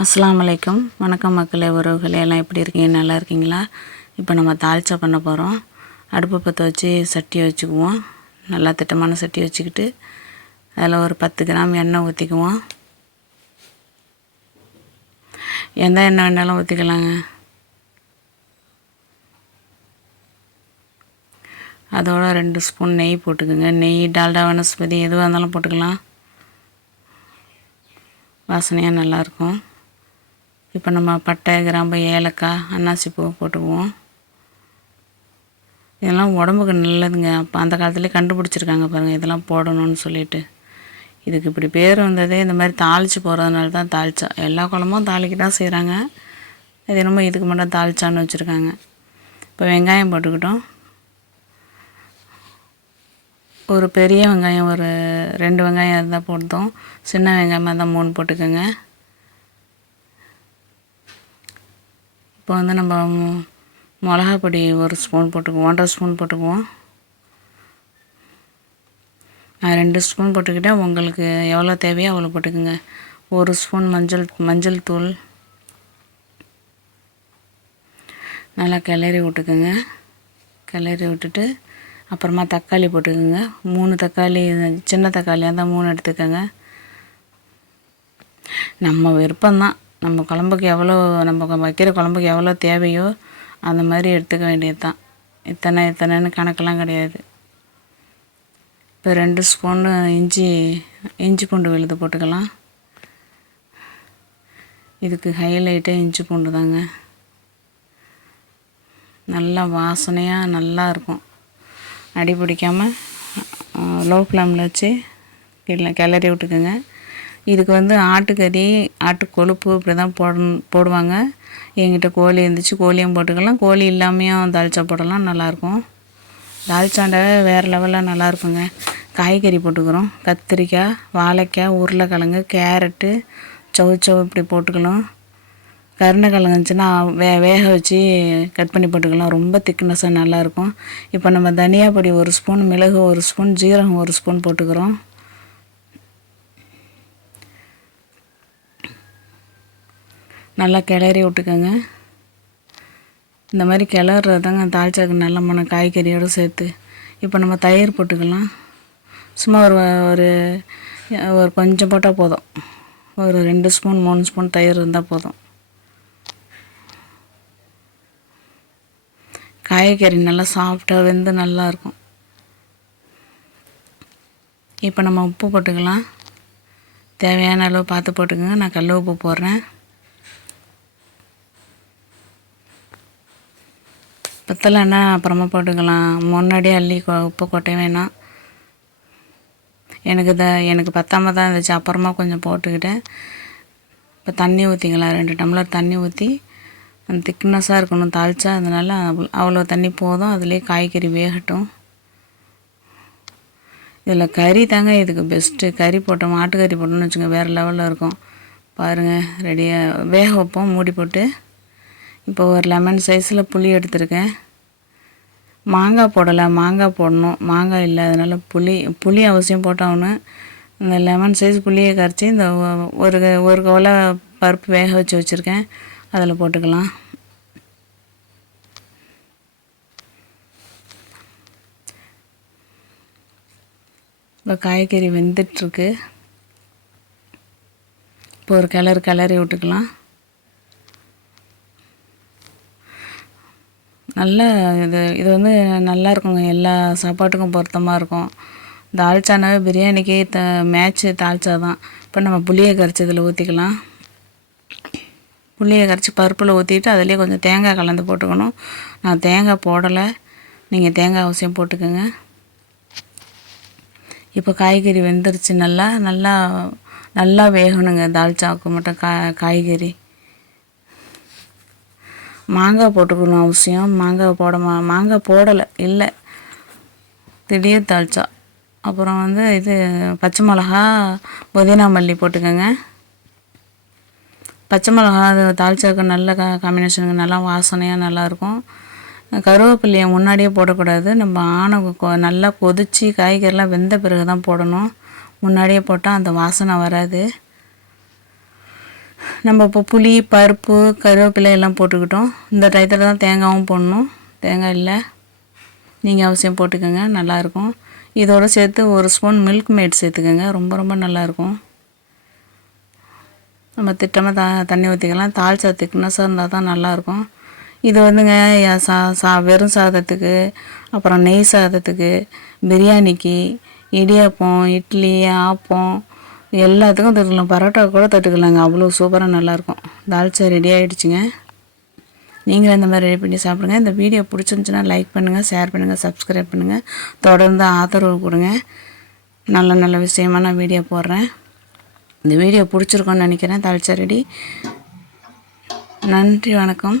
அஸ்லாம் வலைக்கம் வணக்கம் மக்களே உறவுகளே எல்லாம் எப்படி இருக்கீங்க? நல்லா இருக்கீங்களா? இப்போ நம்ம தால்ச்சா பண்ண போகிறோம் அடுப்பு பற்ற வச்சு சட்டியை வச்சுக்குவோம். நல்லா திட்டமான சட்டி வச்சுக்கிட்டு அதில் ஒரு பத்து கிராம் எண்ணெய் ஊற்றிக்குவோம் எந்த எண்ணெய் வேணாலும் ஊற்றிக்கலாங்க அதோட ரெண்டு ஸ்பூன் நெய் போட்டுக்கோங்க. நெய் டால்டா வனஸ்பதி எதுவாக இருந்தாலும் போட்டுக்கலாம். வாசனையாக நல்லாயிருக்கும் இப்போ நம்ம பட்டை கிராம்பு ஏலக்காய் அன்னாசி பூ போட்டுக்குவோம். இதெல்லாம் உடம்புக்கு நல்லதுங்க. அப்போ அந்த காலத்துலேயே கண்டுபிடிச்சிருக்காங்க பாருங்கள் இதெல்லாம் போடணும்னு சொல்லிட்டு. இதுக்கு இப்படி பேர் வந்ததே இந்த மாதிரி தாளித்து போகிறதுனால தான் தாளிச்சா. எல்லா குழம்பும் தாளிக்க தான் செய்கிறாங்க இது என்னமோ இதுக்கு மட்டும் தாளிச்சான்னு வச்சுருக்காங்க. இப்போ வெங்காயம் போட்டுக்கிட்டோம். ஒரு பெரிய வெங்காயம் ஒரு ரெண்டு வெங்காயம் இருந்தால் போட்டோம். சின்ன வெங்காயமாக இருந்தால் மூணு போட்டுக்கோங்க. இப்போ வந்து நம்ம மிளகா பொடி ஒரு ஸ்பூன் போட்டுக்குவோம் ஒன்றரை ஸ்பூன் போட்டுக்குவோம். நான் ரெண்டு ஸ்பூன் போட்டுக்கிட்டேன். உங்களுக்கு எவ்வளோ தேவையோ அவ்வளோ போட்டுக்குங்க. ஒரு ஸ்பூன் மஞ்சள் மஞ்சள் தூள். நல்லா கிளறி விட்டுக்குங்க. கிளறி விட்டுட்டு அப்புறமா தக்காளி போட்டுக்கோங்க. மூணு தக்காளி சின்ன தக்காளியாக இருந்தால் மூணு எடுத்துக்கோங்க. நம்ம விருப்பம்தான். நம்ம குழம்புக்கு எவ்வளோ நம்ம வைக்கிற குழம்புக்கு எவ்வளோ தேவையோ அந்த மாதிரி எடுத்துக்க வேண்டியது தான் இத்தனை இத்தனைன்னு கணக்கெல்லாம் கிடையாது. இப்போ ரெண்டு ஸ்பூனு இஞ்சி இஞ்சி பூண்டு விழுது போட்டுக்கலாம். இதுக்கு ஹைலைட்டே இஞ்சி பூண்டு தாங்க. நல்லா வாசனையாக நல்லா இருக்கும். அடி பிடிக்காமல் லோ ஃப்ளேமில் வச்சு கிள கிளறி விட்டுக்குங்க. இதுக்கு வந்து ஆட்டுக்கறி ஆட்டு கொழுப்பு இப்படி தான் போடணும் போடுவாங்க. எங்கிட்ட கோழி இருந்துச்சு கோழியும் போட்டுக்கலாம். கோழி இல்லாமையும் தால்ச்சா போடலாம் நல்லாயிருக்கும். தால்ச்சாண்டாவே வேறு லெவலில் நல்லாயிருக்குங்க. காய்கறி போட்டுக்கிறோம். கத்திரிக்காய் வாழைக்காய் உருளைக்கிழங்கு கேரட்டு சவு சவு இப்படி போட்டுக்கலாம். கருணக்கிழங்கு இருந்துச்சுன்னா வே வேக வச்சு கட் பண்ணி போட்டுக்கலாம். ரொம்ப திக்னஸாக நல்லாயிருக்கும். இப்போ நம்ம தனியா பொடி ஒரு ஸ்பூன் மிளகு ஒரு ஸ்பூன் ஜீரகம் ஒரு ஸ்பூன் போட்டுக்கிறோம். நல்லா கிளறி விட்டுக்கோங்க. இந்த மாதிரி கிளறுறதாங்க தாழ்ச்சாக்கு தாளிச்சாக்கு நல்ல மன காய்கறியோடு சேர்த்து. இப்போ நம்ம தயிர் போட்டுக்கலாம். சும்மா ஒரு ஒரு ஒரு கொஞ்சம் போட்டால் போதும். ஒரு ரெண்டு ஸ்பூன் மூணு ஸ்பூன் தயிர் இருந்தால் போதும். காய்கறி நல்லா சாஃப்டாக வெந்து நல்லாயிருக்கும் இப்போ நம்ம உப்பு போட்டுக்கலாம். தேவையான அளவு பார்த்து போட்டுக்கோங்க. நான் கல் உப்பு போடுறேன். பத்தலைன்னா அப்புறமா போட்டுக்கலாம். முன்னாடியே அள்ளி கொ- உப்பு கொட்ட வேணாம். எனக்கு த எனக்கு பத்தாம தான் இருந்துச்சு. அப்புறமா கொஞ்சம் போட்டுக்கிட்டேன். இப்போ தண்ணி ஊற்றிக்கலாம் ரெண்டு டம்ளர் தண்ணி ஊற்றி அந்த திக்னஸாக இருக்கணும். தாளிச்சா அதனால் அவ்வளோ அவ்வளோ தண்ணி போதும். அதுலேயே காய்கறி வேகட்டும். இதில் கறி தாங்க இதுக்கு பெஸ்ட்டு கறி போட்டோம் மாட்டுக்கறி போட்டோம்னு வச்சுங்க வேறு லெவலில் இருக்கும். பாருங்கள் ரெடியாக வேக வைப்போம். மூடி போட்டு. இப்போ ஒரு லெமன் சைஸில் புளி எடுத்திருக்கேன். மாங்காய் போடலை மாங்காய் போடணும். மாங்காய் இல்லை அதனால் புளி புளி அவசியம் போட்டாகணும். இந்த லெமன் சைஸ் புளியை கரைச்சி இந்த ஒரு ஒரு கவலை பருப்பு வேக வச்சு வச்சுருக்கேன். அதில் போட்டுக்கலாம். இப்போ காய்கறி வெந்துட்டுருக்கு. இப்போ ஒரு கிளறு கிளறி விட்டுக்கலாம். நல்ல இது இது வந்து நல்லா இருக்குங்க. எல்லா சாப்பாட்டுக்கும் பொருத்தமாக இருக்கும். தால்ச்சானாவே பிரியாணிக்கு த மேட்ச்சு தால்ச்சா தான் இப்போ நம்ம புளியை கரைச்சி இதில் ஊற்றிக்கலாம் புளியை கரைச்சி பருப்பில் ஊற்றிட்டு அதிலே கொஞ்சம் தேங்காய் கலந்து போட்டுக்கணும். நான் தேங்காய் போடலை. நீங்கள் தேங்காய் அவசியம் போட்டுக்கோங்க. இப்போ காய்கறி வெந்துருச்சு. நல்லா நல்லா நல்லா வேகணுங்க. தால்ச்சாவுக்கு மட்டும் கா காய்கறி. மாங்காய் போட்டுக்கணும் அவசியம். மாங்காய் போட மா மாங்காய் போடலை. இல்லை. திடீர் தாளிச்சா. அப்புறம் வந்து இது பச்சை மிளகா புதினா மல்லி போட்டுக்கோங்க. பச்சை மிளகா அது தாளிச்சாக்கு நல்ல கா காம்பினேஷனுக்கு நல்லா வாசனையாக நல்லாயிருக்கும். கருவேப்பிலையை முன்னாடியே போடக்கூடாது. நம்ம ஆணை கொ- நல்லா கொதித்து காய்கறிலாம் வெந்த பிறகு தான் போடணும். முன்னாடியே போட்டால் அந்த வாசனை வராது. நம்ம இப்போ புளி பருப்பு கருவேப்பிலை எல்லாம் போட்டுக்கிட்டோம். இந்த டயத்தில் தான் தேங்காயும் போடணும். தேங்காய் இல்லை. நீங்கள் அவசியம் போட்டுக்கோங்க. நல்லாயிருக்கும் இதோடு சேர்த்து ஒரு ஸ்பூன் மில்க் மேட் சேர்த்துக்கோங்க. ரொம்ப ரொம்ப நல்லாயிருக்கும் நம்ம திட்டமாக த தண்ணி ஊற்றிக்கலாம் தாளிச்சா திக்னஸாக இருந்தால் தான் நல்லாயிருக்கும் இது வந்துங்க சா சா வெறும் சாதத்துக்கு அப்புறம் நெய் சாதத்துக்கு பிரியாணிக்கு இடியாப்பம் இட்லி ஆப்பம் எல்லாத்துக்கும் தட்டுக்கலாம். பரோட்டா கூட தட்டுக்கலாங்க. அவ்வளோ சூப்பராக நல்லாயிருக்கும். தால்ச்சா ரெடி ஆகிடுச்சிங்க நீங்களும் இந்த மாதிரி ரெடி பண்ணி சாப்பிடுங்க. இந்த வீடியோ பிடிச்சிருந்துச்சுன்னா லைக் பண்ணுங்கள் ஷேர் பண்ணுங்கள் சப்ஸ்கிரைப் பண்ணுங்கள் தொடர்ந்து ஆதரவு கொடுங்க. நல்ல நல்ல விஷயமா நான் வீடியோ போடுறேன். இந்த வீடியோ பிடிச்சிருக்கோன்னு நினைக்கிறேன். தால்ச்சா ரெடி நன்றி வணக்கம்.